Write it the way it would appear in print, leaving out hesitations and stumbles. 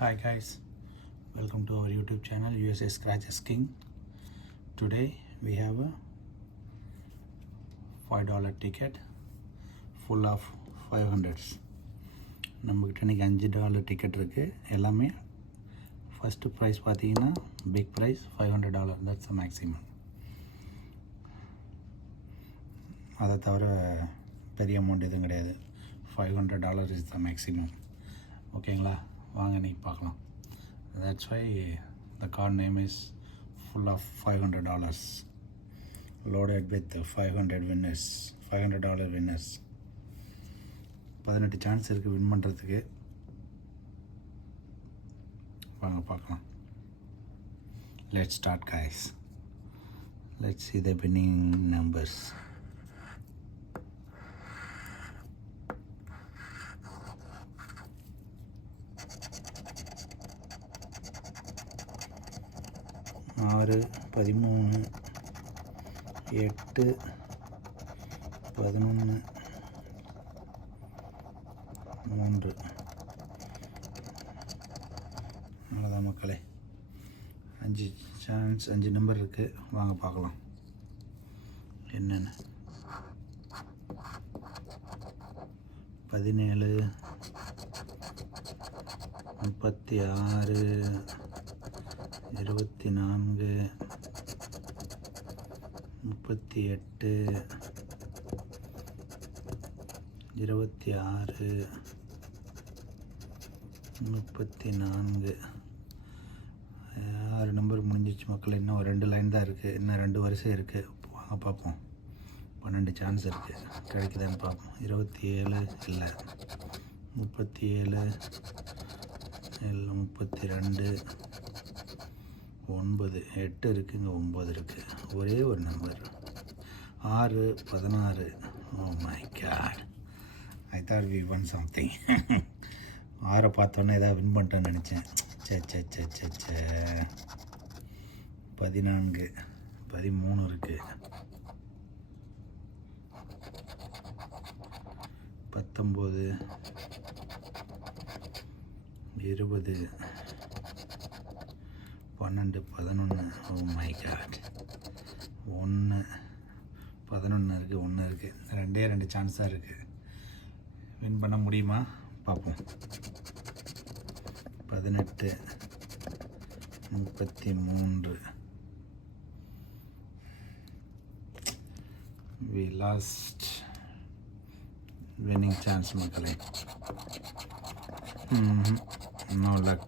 Hi guys, welcome to our YouTube channel USA Scratches King. Today we have a $5 ticket full of 500s. நம்மக்கிட்ட இன்றைக்கி $5 ticket இருக்குது. எல்லாமே first prize பார்த்தீங்கன்னா big prize $500. That's a maximum. அதை தவிர பெரிய amount எதுவும் கிடையாது. $500 இஸ் த மேக்ஸிமம். ஓகேங்களா, வாங்க இன்றைக்கி பார்க்கலாம். That's why the card name is full of $500 loaded with 500 winners, $500 winners. 18 chance இருக்குது வின் பண்ணுறதுக்கு. வாங்க பார்க்கலாம். Let's start guys. Let's see the winning numbers. ஆறு 13 8 11 3. அவ்வளோதான் மக்களே. 5 சான்ஸ், 5 நம்பர் இருக்குது. வாங்க பார்க்கலாம் என்னென்னு. 17 36 24 38 26 34. 6 நம்பர் முடிஞ்சிச்சு மக்கள். இன்னும் ஒரு 2 லைன் தான் இருக்குது. இன்னும் 2 வரிசை இருக்குது. வாங்க பார்ப்போம். 12 சான்ஸ் இருக்குது. கிடைக்குதான்னு பார்ப்போம். 27 இல்லை, 37 இல்லை, 32 9 8 இருக்குங்க, 9 இருக்குது. ஒரே ஒரு number 6 16. Oh my God, I thought we won something. 6 பார்த்தோன்னே ஏதாவது வின் பண்ணிட்டேன்னு நினச்சேன். சே 14 13 இருக்குது. 19 20 12 11. ஓ மை காட், 1 11 இருக்குது. 1 இருக்குது. 2 சான்ஸ் தான் இருக்குது. வின் பண்ண முடியுமா பார்ப்போம். 18 33. we lost winning chance மக்களே. no luck.